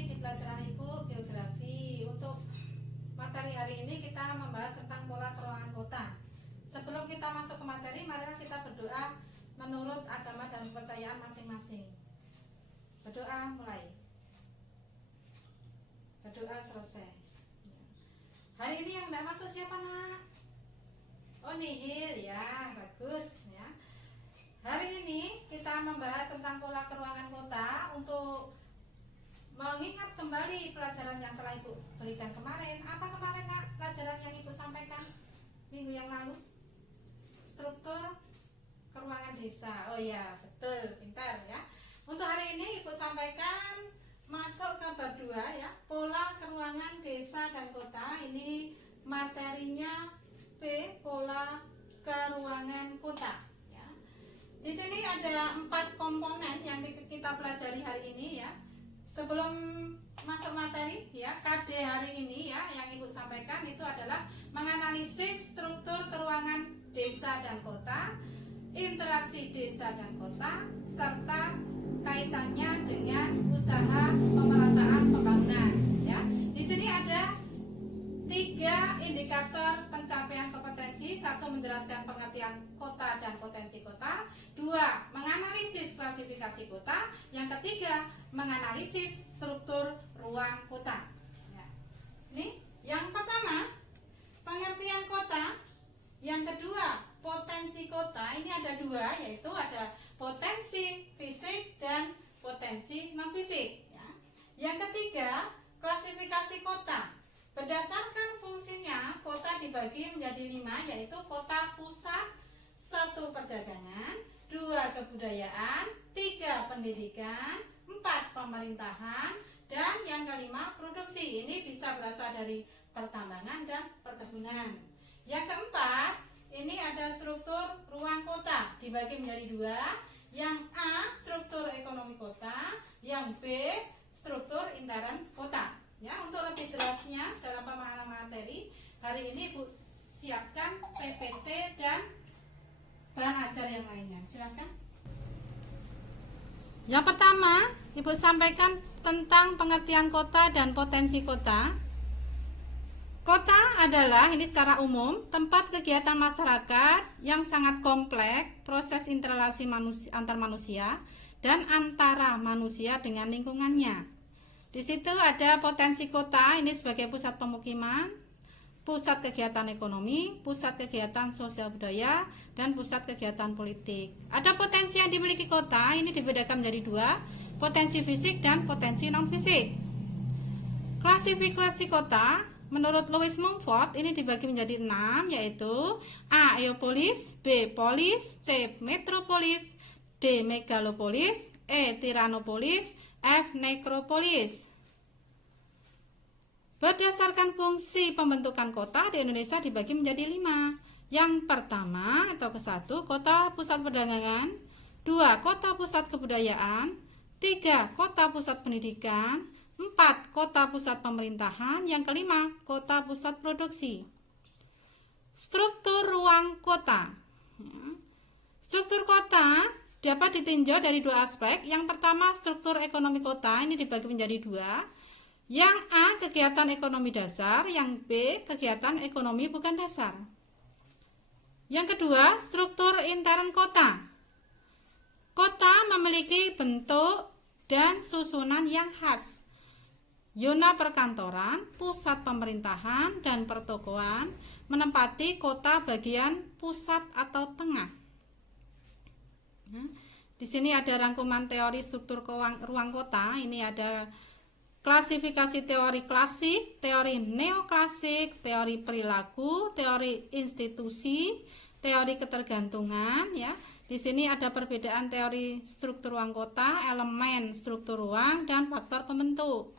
lagi di pelajaran Ibu Geografi. Untuk materi hari ini kita membahas tentang pola keruangan kota. Sebelum kita masuk ke materi, marilah kita berdoa menurut agama dan kepercayaan masing-masing. Berdoa mulai. Berdoa selesai. Hari ini yang tidak masuk siapa, nak? Oh, nihil ya, bagus ya. Hari ini kita membahas tentang pola keruangan kota untuk mengingat kembali pelajaran yang telah Ibu berikan kemarin. Apa kemarin, nak, pelajaran yang Ibu sampaikan minggu yang lalu? Struktur keruangan desa. Oh ya, betul, pintar ya. Untuk hari ini Ibu sampaikan masuk ke bab 2 ya, pola keruangan desa dan kota. Ini materinya B, pola keruangan kota. Di sini ada 4 komponen yang kita pelajari hari ini ya. Sebelum masuk materi ya, KD hari ini ya yang Ibu sampaikan itu adalah menganalisis struktur keruangan desa dan kota, interaksi desa dan kota, serta kaitannya dengan usaha pemerataan pembangunan ya. Di sini ada 3 indikator pencapaian kompetensi. 1, menjelaskan pengertian kota dan potensi kota. 2, menganalisis klasifikasi kota. Yang ketiga, menganalisis struktur ruang kota ya. Ini yang pertama, pengertian kota. Yang kedua, potensi kota. Ini ada 2, yaitu ada potensi fisik dan potensi non fisik ya. Yang ketiga, klasifikasi kota. Berdasarkan fungsinya, kota dibagi menjadi 5, yaitu kota pusat, 1 perdagangan, 2 kebudayaan, 3 pendidikan, 4 pemerintahan, dan yang kelima produksi. Ini bisa berasal dari pertambangan dan perkebunan. Yang keempat, ini ada struktur ruang kota dibagi menjadi 2. Yang A, struktur ekonomi kota, yang B, struktur intern kota. Ya, untuk lebih jelasnya dalam pemahaman materi, hari ini Ibu siapkan PPT dan bahan ajar yang lainnya. Silakan. Yang pertama, Ibu sampaikan tentang pengertian kota dan potensi kota. Kota adalah, ini secara umum, tempat kegiatan masyarakat yang sangat kompleks, proses interrelasi antar manusia dan antara manusia dengan lingkungannya. Di situ ada potensi kota, ini sebagai pusat pemukiman, pusat kegiatan ekonomi, pusat kegiatan sosial budaya, dan pusat kegiatan politik. Ada potensi yang dimiliki kota, ini dibedakan menjadi 2, potensi fisik dan potensi non fisik. Klasifikasi kota menurut Louis Mumford ini dibagi menjadi 6, yaitu A, eopolis, B, polis, C, metropolis, D, megalopolis, E, tiranopolis, F, nekropolis. Berdasarkan fungsi pembentukan kota di Indonesia dibagi menjadi 5. Yang pertama atau ke-1, kota pusat perdagangan, 2, kota pusat kebudayaan, 3, kota pusat pendidikan, 4, kota pusat pemerintahan, yang kelima, kota pusat produksi. Struktur ruang kota. Struktur kota dapat ditinjau dari 2 aspek. Yang pertama, struktur ekonomi kota, ini dibagi menjadi 2. Yang A, kegiatan ekonomi dasar, yang B, kegiatan ekonomi bukan dasar. Yang kedua, struktur intern kota. Kota memiliki bentuk dan susunan yang khas. Zona perkantoran, pusat pemerintahan, dan pertokoan menempati kota bagian pusat atau tengah. Di sini ada rangkuman teori struktur ruang kota. Ini ada klasifikasi teori klasik, teori neoklasik, teori perilaku, teori institusi, teori ketergantungan ya. Di sini ada perbedaan teori struktur ruang kota, elemen struktur ruang, dan faktor pembentuk.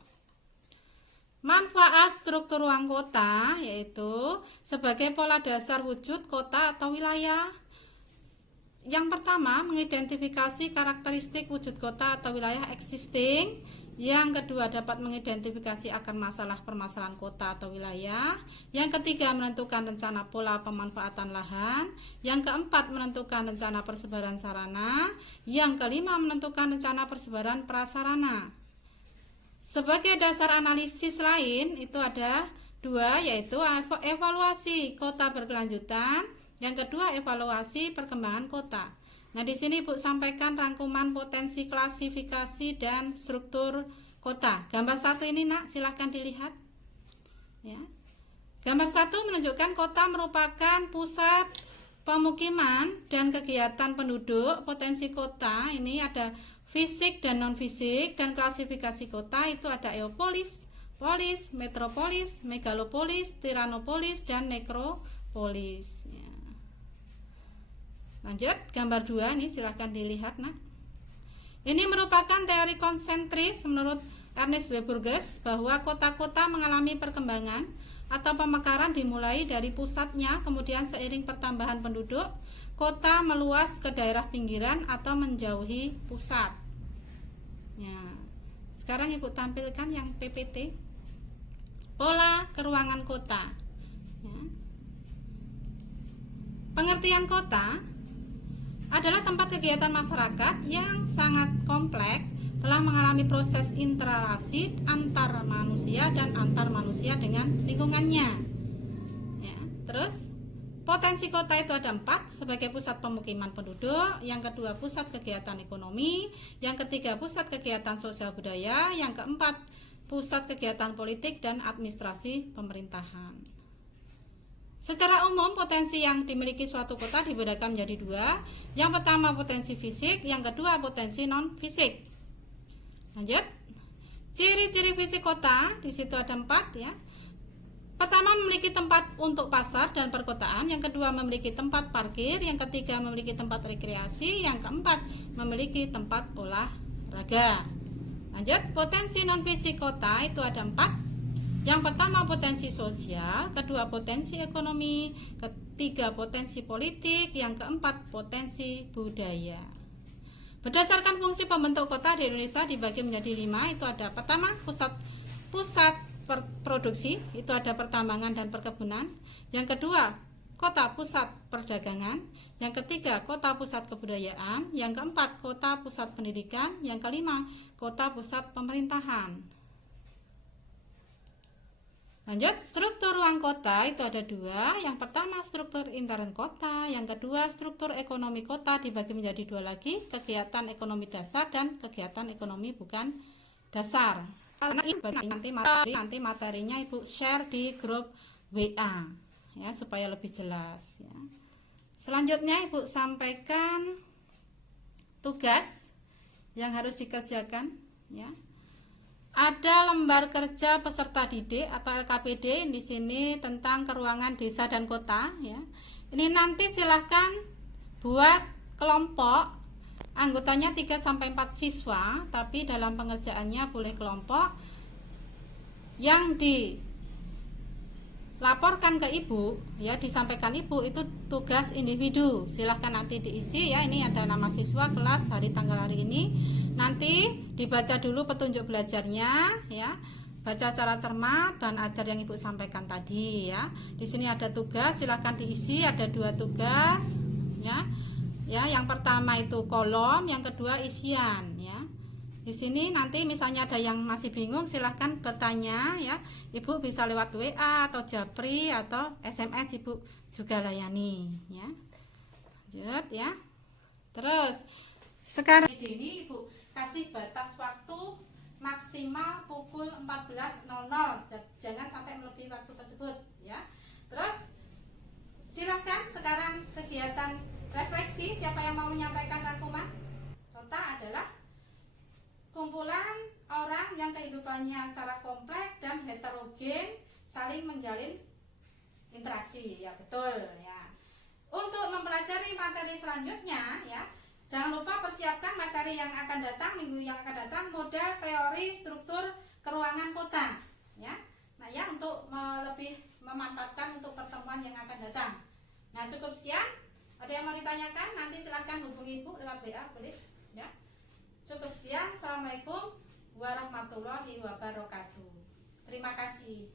Manfaat struktur ruang kota yaitu sebagai pola dasar wujud kota atau wilayah. Yang pertama, mengidentifikasi karakteristik wujud kota atau wilayah existing. Yang kedua, dapat mengidentifikasi akan masalah permasalahan kota atau wilayah. Yang ketiga, menentukan rencana pola pemanfaatan lahan. Yang keempat, menentukan rencana persebaran sarana. Yang kelima, menentukan rencana persebaran prasarana. Sebagai dasar analisis lain itu ada dua, yaitu evaluasi kota berkelanjutan, yang kedua evaluasi perkembangan kota. Nah, di sini Ibu sampaikan rangkuman potensi, klasifikasi, dan struktur kota. Gambar 1 ini Nak, silahkan dilihat. Ya. Gambar 1 menunjukkan kota merupakan pusat pemukiman dan kegiatan penduduk. Potensi kota ini ada fisik dan non fisik, dan klasifikasi kota itu ada eopolis, polis, metropolis, megalopolis, tiranopolis, dan nekropolis. Ya. Lanjut gambar 2 nih, silahkan dilihat Nak. Ini merupakan teori konsentris menurut Ernest W. Burgess, bahwa kota-kota mengalami perkembangan atau pemekaran dimulai dari pusatnya, kemudian seiring pertambahan penduduk, kota meluas ke daerah pinggiran atau menjauhi pusat. Ya. Sekarang Ibu tampilkan yang PPT, pola keruangan kota. Ya. Pengertian kota adalah tempat kegiatan masyarakat yang sangat kompleks, telah mengalami proses interrelasi antar manusia dan antar manusia dengan lingkungannya. Ya, terus potensi kota itu ada 4, sebagai pusat pemukiman penduduk, yang kedua pusat kegiatan ekonomi, yang ketiga pusat kegiatan sosial budaya, yang keempat pusat kegiatan politik dan administrasi pemerintahan. Secara umum potensi yang dimiliki suatu kota dibedakan menjadi 2. Yang pertama potensi fisik, yang kedua potensi non fisik. Lanjut. Ciri-ciri fisik kota di situ ada 4 ya. Pertama memiliki tempat untuk pasar dan perkotaan, yang kedua memiliki tempat parkir, yang ketiga memiliki tempat rekreasi, yang keempat memiliki tempat olahraga. Lanjut, potensi non fisik kota itu ada 4. Yang pertama potensi sosial, kedua potensi ekonomi, ketiga potensi politik, yang keempat potensi budaya. Berdasarkan fungsi pembentuk kota di Indonesia dibagi menjadi 5, itu ada pertama pusat produksi, itu ada pertambangan dan perkebunan. Yang kedua kota pusat perdagangan, yang ketiga kota pusat kebudayaan, yang keempat kota pusat pendidikan, yang kelima kota pusat pemerintahan. Lanjut, struktur ruang kota itu ada 2. Yang pertama struktur intern kota, yang kedua struktur ekonomi kota dibagi menjadi 2 lagi, kegiatan ekonomi dasar dan kegiatan ekonomi bukan dasar. Nanti materinya Ibu share di grup WA ya, supaya lebih jelas ya. Selanjutnya Ibu sampaikan tugas yang harus dikerjakan ya. Ada lembar kerja peserta didik atau LKPD di sini tentang keruangan desa dan kota ya. Ini nanti silahkan buat kelompok, anggotanya 3 sampai 4 siswa, tapi dalam pengerjaannya boleh kelompok. Yang dilaporkan ke Ibu ya, disampaikan Ibu itu tugas individu. Silahkan nanti diisi ya. Ini ada nama siswa, kelas, hari, tanggal hari ini. Nanti dibaca dulu petunjuk belajarnya ya, baca secara cermat dan ajar yang Ibu sampaikan tadi ya. Di sini ada tugas, silahkan diisi, ada 2 tugas ya. Ya, yang pertama itu kolom, yang kedua isian ya. Di sini nanti misalnya ada yang masih bingung, silahkan bertanya ya. Ibu bisa lewat WA atau Japri atau SMS, Ibu juga layani ya. Lanjut ya. Terus sekarang ini Ibu kasih batas waktu maksimal pukul 14.00, jangan sampai melebihi waktu tersebut ya. Terus silahkan sekarang kegiatan refleksi. Siapa yang mau menyampaikan rangkuman? Kota adalah kumpulan orang yang kehidupannya secara kompleks dan heterogen, saling menjalin interaksi ya, betul ya. Untuk mempelajari materi selanjutnya ya, jangan lupa persiapkan materi yang akan datang, minggu yang akan datang, model teori struktur keruangan kota ya. Nah ya, untuk lebih memantapkan untuk pertemuan yang akan datang. Nah cukup sekian. Ada yang mau ditanyakan? Nanti silahkan hubungi Ibu lewat WA boleh ya. Cukup sekian. Assalamualaikum warahmatullahi wabarakatuh. Terima kasih.